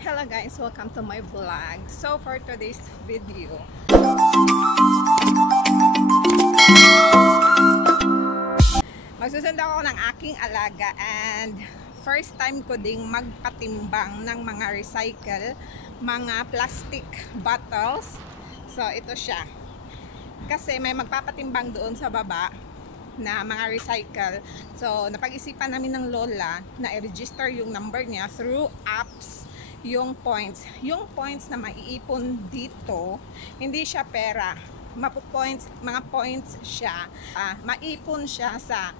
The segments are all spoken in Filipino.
Hello guys, welcome to my vlog. So for today's video, magsusundo ako ng aking alaga and first time ko ding magpatimbang ng mga recycle, mga plastic bottles. So ito siya. Kasi may magpapatimbang doon sa baba na mga recycle. So napag-isipan namin ng lola na i-register yung number niya through apps. Yung points na maiipon dito, hindi siya pera, mga points siya, maipon siya sa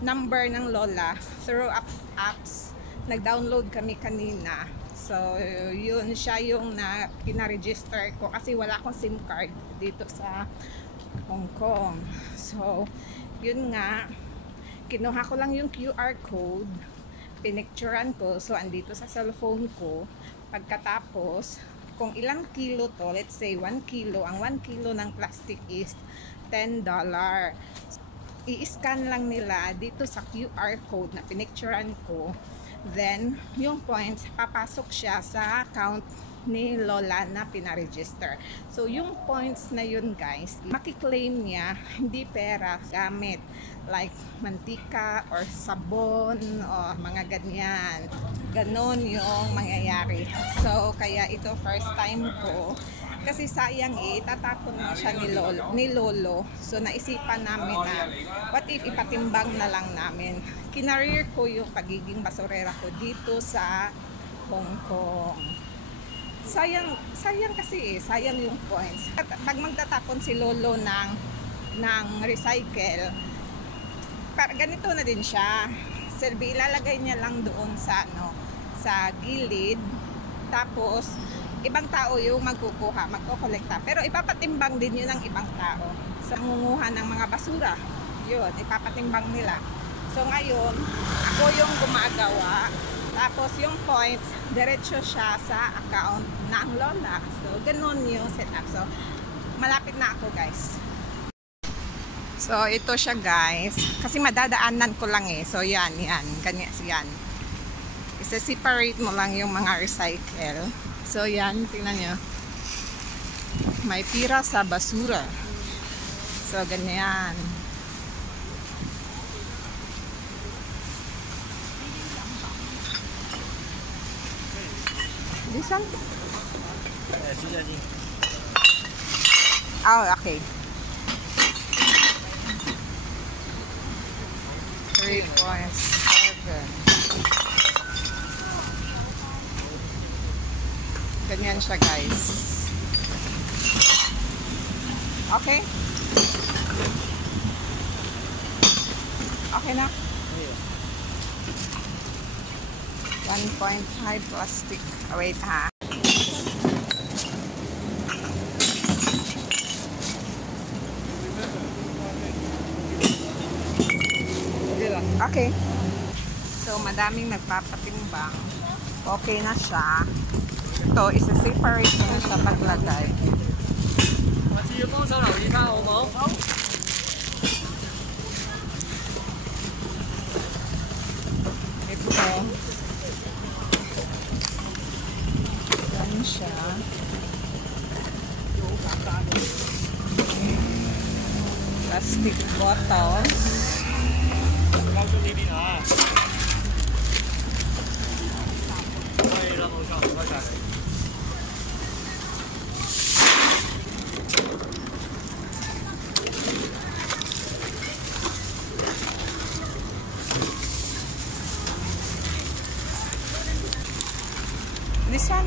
number ng lola through apps. Nag-download kami kanina, so yun siya yung pina-register ko kasi wala akong SIM card dito sa Hong Kong. So yun nga, kinuha ko lang yung QR code, pinicturean ko, so andito sa cellphone ko. Pagkatapos, kung ilang kilo to, let's say 1 kilo, ang 1 kilo ng plastic is $10. I-scan lang nila dito sa QR code na pinicturean ko, then yung points papasok siya sa account ni lola na pinaregister. So yung points na yun guys, makiklaim niya, hindi pera, gamit like mantika or sabon o mga ganyan. Ganon yung mangyayari. So kaya ito first time ko, kasi sayang itatapon na siya ni lolo. So naisipan namin na what if ipatimbang na lang namin. Kinareer ko yung pagiging basurera ko dito sa Hong Kong. Sayang kasi sayang yung points. Pag magtatapon si lolo ng recycle, ganito na din siya. Silbi, ilalagay niya lang doon sa gilid, tapos ibang tao yung magkukuha, magkokolekta, pero ipapatimbang din yun ng ibang tao sa nangunguha ng mga basura. Yun, ipapatimbang nila. So ngayon, ako yung gumagawa, tapos yung points diretso siya sa account ng lola. So ganun yung setup. So malapit na ako guys. So ito siya guys, kasi madadaanan ko lang so yan, ganyan, yan. Isa-separate mo lang yung mga recycle. So yan, tingnan nyo, may pira sa basura. So ganyan. This one? Oh, okay. 3.7. Ganyan siya guys. Okay? Okay na? 1.5 plastic. Oh, wait ha. Okay. So madaming nagpapatimbang. Okay na siya. Ito, isa-separate ko na siya paglagay. Ito. Yan siya. Plastic bottles. This one.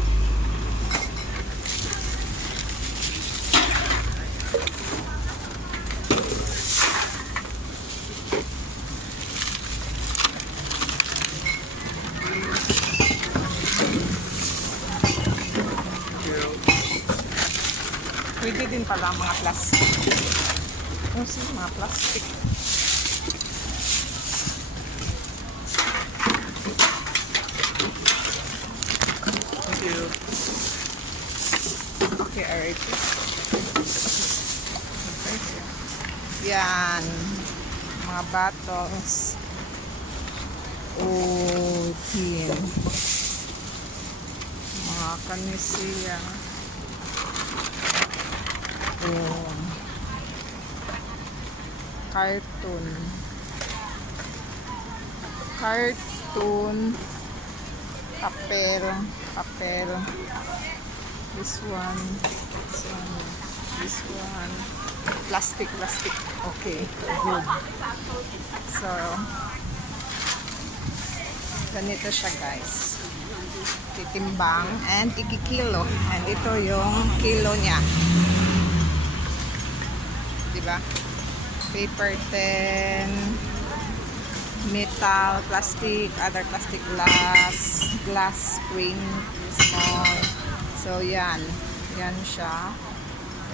Pwede din pala mga plastic. Mga plastic. Thank you. Okay, alright. Yan. Mga bottles. Oh, tin. Mga kani siya. Oh. Cartoon. Papel. This one. Plastic. Okay, good. So, ganito siya guys. Titimbang and ikikilo. And ito yung kilo niya. Diba? Paper 10, metal, plastic, other plastic, glass, twin, small. So, yan siya.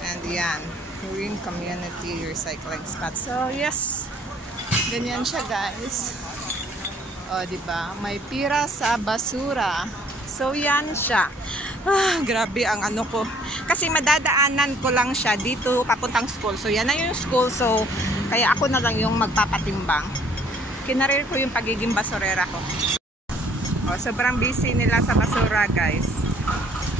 And yan, Green Community Recycling Spot. So, yes, ganyan siya guys. O, diba? May pira sa basura. So, yan siya. Grabe ang ano ko. Kasi madadaanan ko lang siya dito papuntang school. So, yan na yung school. So, kaya ako na lang yung magpapatimbang. Kinarir ko yung pagiging basurera ko. O, sobrang busy nila sa basura, guys.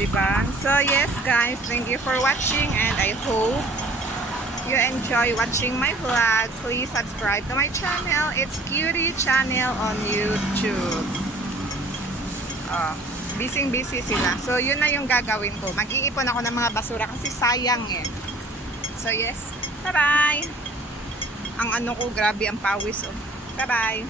Diba? So, yes, guys. Thank you for watching. And I hope you enjoy watching my vlog. Please subscribe to my channel. It's Cutie Channel on YouTube. Busy sila. So, yun na yung gagawin ko. Mag-iipon ako ng mga basura kasi sayang eh. So, yes. Bye-bye. Ang ano ko, grabe ang pawis. Oh. Bye-bye.